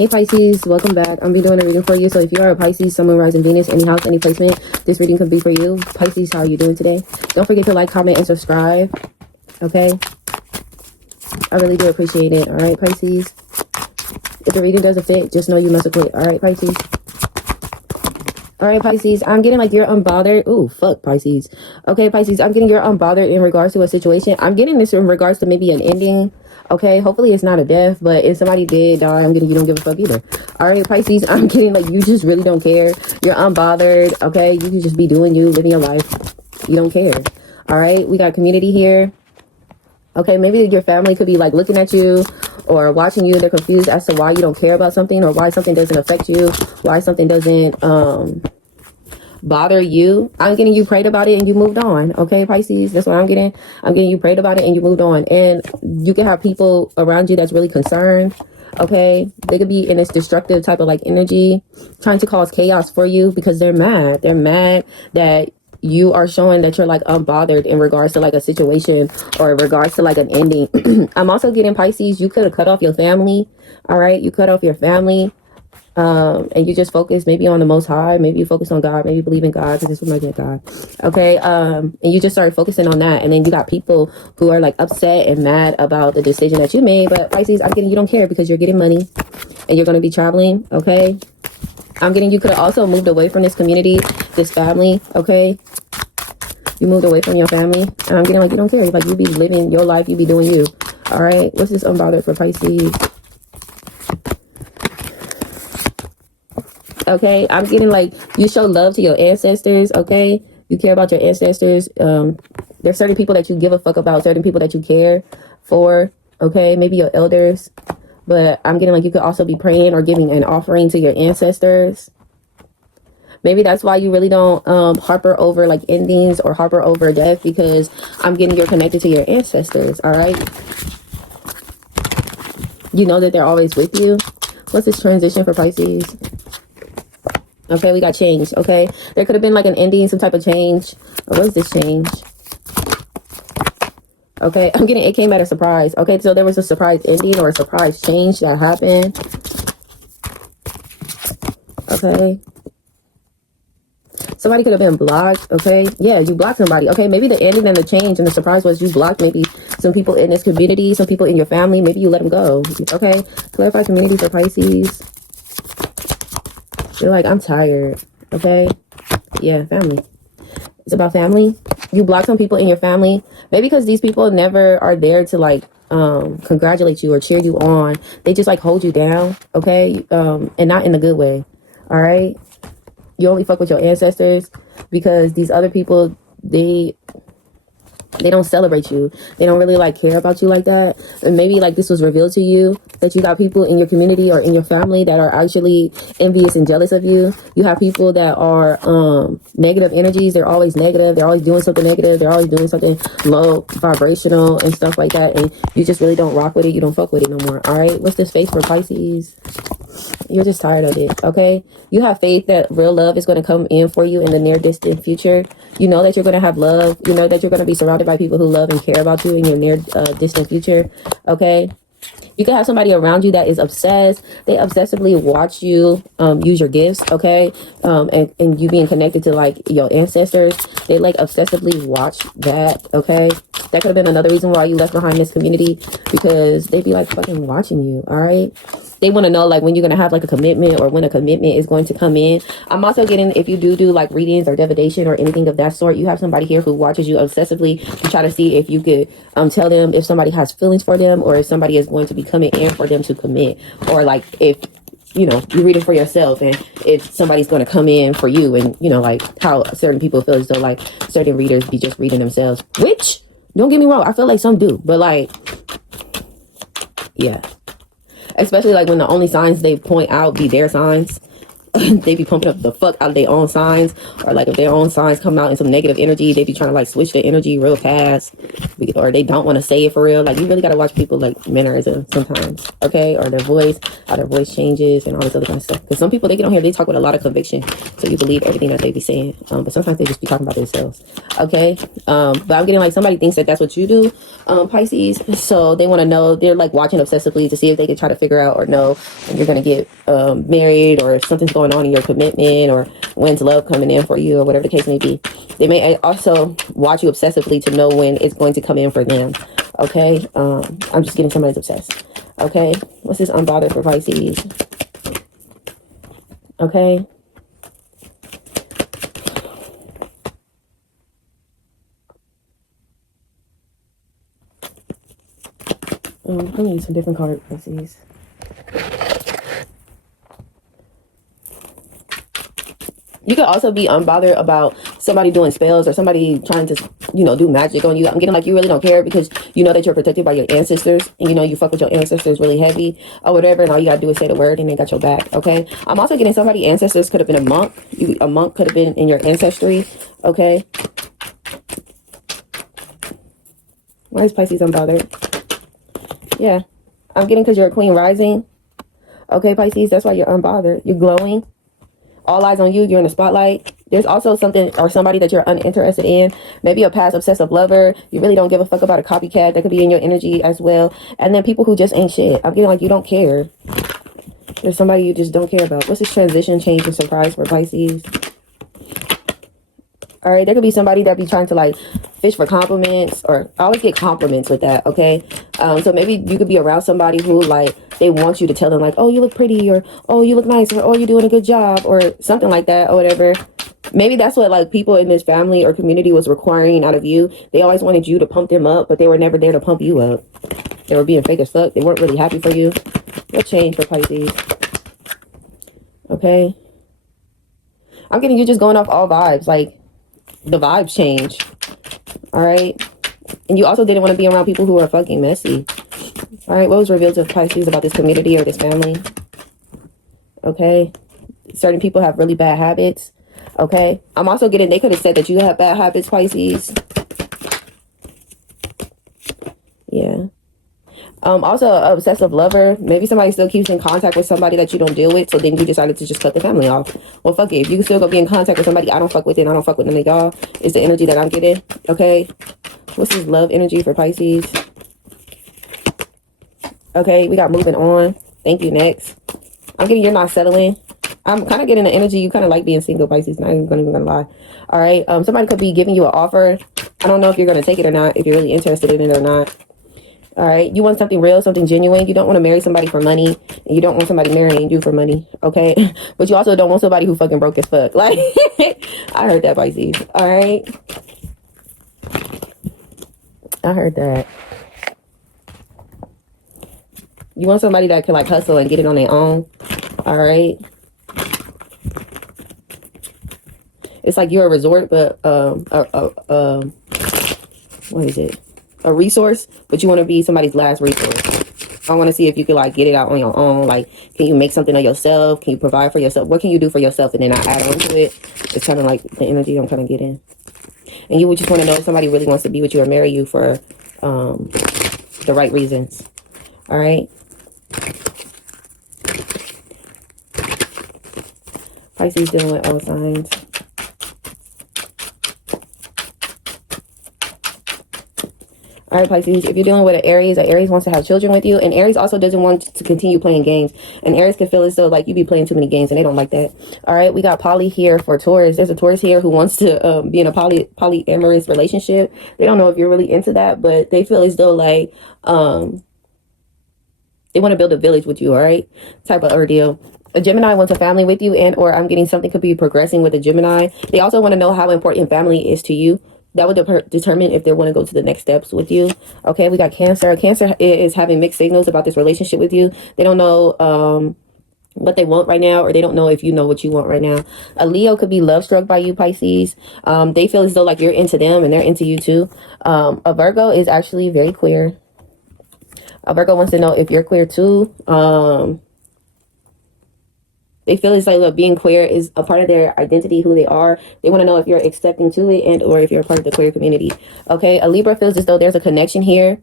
Hey Pisces, welcome back. I'm be doing a reading for you. So if you are a Pisces, Sun, Moon, Rising, Venus, any house, any placement, this reading could be for you. Pisces, how are you doing today? Don't forget to like, comment, and subscribe. Okay? I really do appreciate it. All right, Pisces? If the reading doesn't fit, just know you must have quit. All right, Pisces? All right, Pisces, I'm getting like you're unbothered. Ooh, fuck, Pisces. Okay, Pisces, I'm getting you're unbothered in regards to a situation. I'm getting this in regards to maybe an ending. Okay, hopefully it's not a death, but if somebody did die, I'm getting you don't give a fuck either. All right, Pisces, I'm getting like you just really don't care. You're unbothered. Okay, you can just be doing you, living your life. You don't care. All right, we got community here. Okay, maybe your family could be like looking at you or watching you. They're confused as to why you don't care about something or why something doesn't affect you, why something doesn't bother you. I'm getting you prayed about it and you moved on. Okay, Pisces, that's what I'm getting. I'm getting you prayed about it and you moved on. And you can have people around you that's really concerned. Okay, they could be in this destructive type of like energy, trying to cause chaos for you because they're mad. They're mad that you are showing that you're like unbothered in regards to like a situation or in regards to like an ending. I'm also getting, Pisces, you could have cut off your family. All right, you cut off your family. And you just focus maybe on the Most High. Maybe you focus on God. Maybe you believe in God, because this was my good God. Okay, and you just started focusing on that, and then you got people who are like upset and mad about the decision that you made. But Pisces, I'm getting you don't care because you're getting money and you're going to be traveling. Okay, I'm getting you could have also moved away from this community, this family. Okay, you moved away from your family, and I'm getting like you don't care. Like you be living your life, you be doing you. All right, what's this unbothered for Pisces? Okay, I'm getting like you show love to your ancestors. Okay, you care about your ancestors. There's certain people that you give a fuck about, certain people that you care for. Okay, maybe your elders, but I'm getting like you could also be praying or giving an offering to your ancestors. Maybe that's why you really don't harper over like endings or harper over death, because I'm getting you're connected to your ancestors. All right, you know that they're always with you. What's this transition for Pisces? Okay, we got change. Okay, there could have been like an ending, some type of change. What is this change? Okay, I'm getting it came at a surprise. Okay, so there was a surprise ending or a surprise change that happened. Okay, somebody could have been blocked. Okay, yeah, you blocked somebody. Okay, maybe the ending and the change and the surprise was you blocked maybe some people in this community, some people in your family. Maybe you let them go. Okay, clarify community for Pisces. You're like, I'm tired. Okay, yeah, family. It's about family. You block some people in your family, maybe because these people never are there to like congratulate you or cheer you on. They just like hold you down. Okay, and not in a good way. All right, you only fuck with your ancestors because these other people, they don't celebrate you. They don't really like care about you like that. And maybe like this was revealed to you that you got people in your community or in your family that are actually envious and jealous of you. You have people that are negative energies. They're always negative. They're always doing something negative. They're always doing something low vibrational and stuff like that. And you just really don't rock with it. You don't fuck with it no more. All right. What's this face for Pisces? You're just tired of it. Okay. You have faith that real love is going to come in for you in the near distant future. You know that you're going to have love. You know that you're going to be surrounded by people who love and care about you in your near distant future. Okay. You can have somebody around you that is obsessed. They obsessively watch you use your gifts. Okay. And you being connected to like your ancestors. They like obsessively watch that. Okay. That could have been another reason why you left behind this community, because they be like fucking watching you. All right. They want to know like when you're going to have like a commitment or when a commitment is going to come in. I'm also getting, if you do like readings or divination or anything of that sort, you have somebody here who watches you obsessively to try to see if you could tell them if somebody has feelings for them or if somebody is going to be coming in for them to commit, or like if, you know, you read it for yourself and if somebody's going to come in for you, and you know, like how certain people feel as though like certain readers be just reading themselves, which don't get me wrong, I feel like some do, but like, yeah. Especially like when the only signs they point out be their signs. they be pumping up the fuck out of their own signs, or like if their own signs come out in some negative energy, they be trying to like switch the energy real fast, or they don't want to say it for real. Like, you really got to watch people like mannerism sometimes, okay, or their voice, how their voice changes and all this other kind of stuff. Because some people, they get on here, they talk with a lot of conviction, so you believe everything that they be saying, but sometimes they just be talking about themselves, okay. But I'm getting like somebody thinks that that's what you do, Pisces, so they want to know, they're like watching obsessively to see if they can try to figure out or know when you're going to get married, or if something's going on in your commitment, or when's love coming in for you, or whatever the case may be. They may also watch you obsessively to know when it's going to come in for them, okay. I'm just getting somebody's obsessed, okay. What's this unbothered for Pisces? Okay. I'm gonna use some different cards, Pisces. You could also be unbothered about somebody doing spells, or somebody trying to, you know, do magic on you. I'm getting like you really don't care, because you know that you're protected by your ancestors, and you know you fuck with your ancestors really heavy or whatever, and all you gotta do is say the word and they got your back, okay. I'm also getting somebody ancestors could have been a monk. A monk could have been in your ancestry, okay. Why is Pisces unbothered? Yeah, I'm getting because you're a queen rising, okay, Pisces. That's why you're unbothered. You're glowing. All eyes on you. You're in the spotlight. There's also something or somebody that you're uninterested in. Maybe a past obsessive lover. You really don't give a fuck about a copycat. That could be in your energy as well. And then people who just ain't shit. I'm getting like you don't care. There's somebody you just don't care about. What's this transition, change, and surprise for Pisces? All right, there could be somebody that be trying to like fish for compliments, or I always get compliments with that, okay. So maybe you could be around somebody who like they want you to tell them like, oh, you look pretty, or oh, you look nice, or oh, you're doing a good job, or something like that, or whatever. Maybe that's what like people in this family or community was requiring out of you. They always wanted you to pump them up, but they were never there to pump you up. They were being fake as fuck. They weren't really happy for you. What changed for Pisces? Okay, I'm getting you just going off all vibes, like the vibes change. All right, and you also didn't want to be around people who are fucking messy. All right, what was revealed to Pisces about this community or this family? Okay, certain people have really bad habits. Okay, I'm also getting, they could have said that you have bad habits, Pisces. Yeah. Also an obsessive lover. Maybe somebody still keeps in contact with somebody that you don't deal with, so then you decided to just cut the family off. Well, fuck it. If you can still go be in contact with somebody I don't fuck with, and I don't fuck with none of y'all, is the energy that I'm getting. Okay, what's this love energy for Pisces? Okay, we got moving on. Thank you. Next, I'm getting you're not settling. I'm kind of getting the energy you kind of like being single, Pisces. Not even gonna lie. All right, somebody could be giving you an offer. I don't know if you're gonna take it or not, if you're really interested in it or not. All right, you want something real, something genuine. You don't want to marry somebody for money, and you don't want somebody marrying you for money, okay? But you also don't want somebody who fucking broke as fuck. Like, I heard that, Pisces. All right, I heard that. You want somebody that can like hustle and get it on their own. All right, it's like you're a resort, but what is it? A resource, but you want to be somebody's last resource. I want to see if you can like get it out on your own. Like, can you make something of yourself? Can you provide for yourself? What can you do for yourself? And then I add on to it. It's kind of like the energy I'm kind of getting. And you would just want to know if somebody really wants to be with you or marry you for the right reasons. All right. Pisces dealing with all signs. All right, Pisces, if you're dealing with an Aries wants to have children with you, and Aries also doesn't want to continue playing games, and Aries can feel as though like you be playing too many games, and they don't like that. All right, we got Poly here for Taurus. There's a Taurus here who wants to be in a polyamorous relationship. They don't know if you're really into that, but they feel as though like they want to build a village with you, all right? Type of ordeal. A Gemini wants a family with you, and or I'm getting something could be progressing with a Gemini. They also want to know how important family is to you. That would determine if they want to go to the next steps with you. Okay, we got Cancer. Cancer is having mixed signals about this relationship with you. They don't know what they want right now, or they don't know if you know what you want right now. A Leo could be love struck by you, Pisces. They feel as though like you're into them and they're into you too. A Virgo is actually very queer. A Virgo wants to know if you're queer too. They feel it's like, look, being queer is a part of their identity, who they are. They want to know if you're accepting to it and or if you're a part of the queer community. Okay, a Libra feels as though there's a connection here.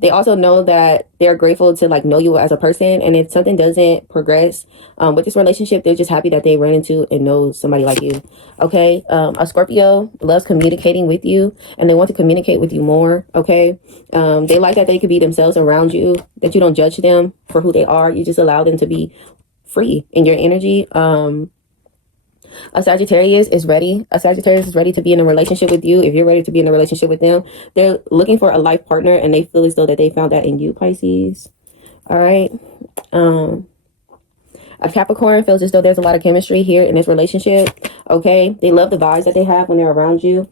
They also know that they're grateful to like know you as a person, and if something doesn't progress with this relationship, they're just happy that they ran into and know somebody like you. Okay, a Scorpio loves communicating with you, and they want to communicate with you more. Okay, they like that they could be themselves around you, that you don't judge them for who they are. You just allow them to be free in your energy. A Sagittarius is ready. A Sagittarius is ready to be in a relationship with you. If you're ready to be in a relationship with them, they're looking for a life partner, and they feel as though that they found that in you, Pisces. All right. A Capricorn feels as though there's a lot of chemistry here in this relationship. Okay. They love the vibes that they have when they're around you.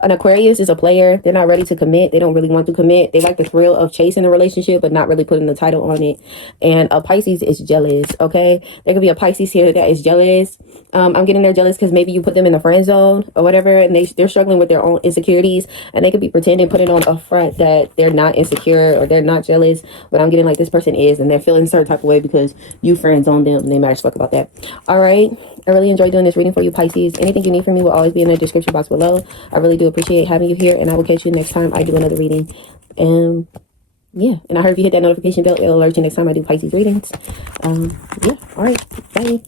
An Aquarius is a player. They're not ready to commit. They don't really want to commit. They like the thrill of chasing a relationship, but not really putting the title on it. And a Pisces is jealous, okay? There could be a Pisces here that is jealous. I'm getting they're jealous because maybe you put them in the friend zone or whatever, and they're struggling with their own insecurities, and they could be pretending, putting on a front that they're not insecure or they're not jealous, but I'm getting like this person is, and they're feeling a certain type of way because you friend zoned them, and they might as fuck about that. All right. I really enjoyed doing this reading for you, Pisces. Anything you need from me will always be in the description box below. I really do appreciate having you here, and I will catch you next time I do another reading. Yeah, and I heard if you hit that notification bell, it'll alert you next time I do Pisces readings. Yeah, all right, bye.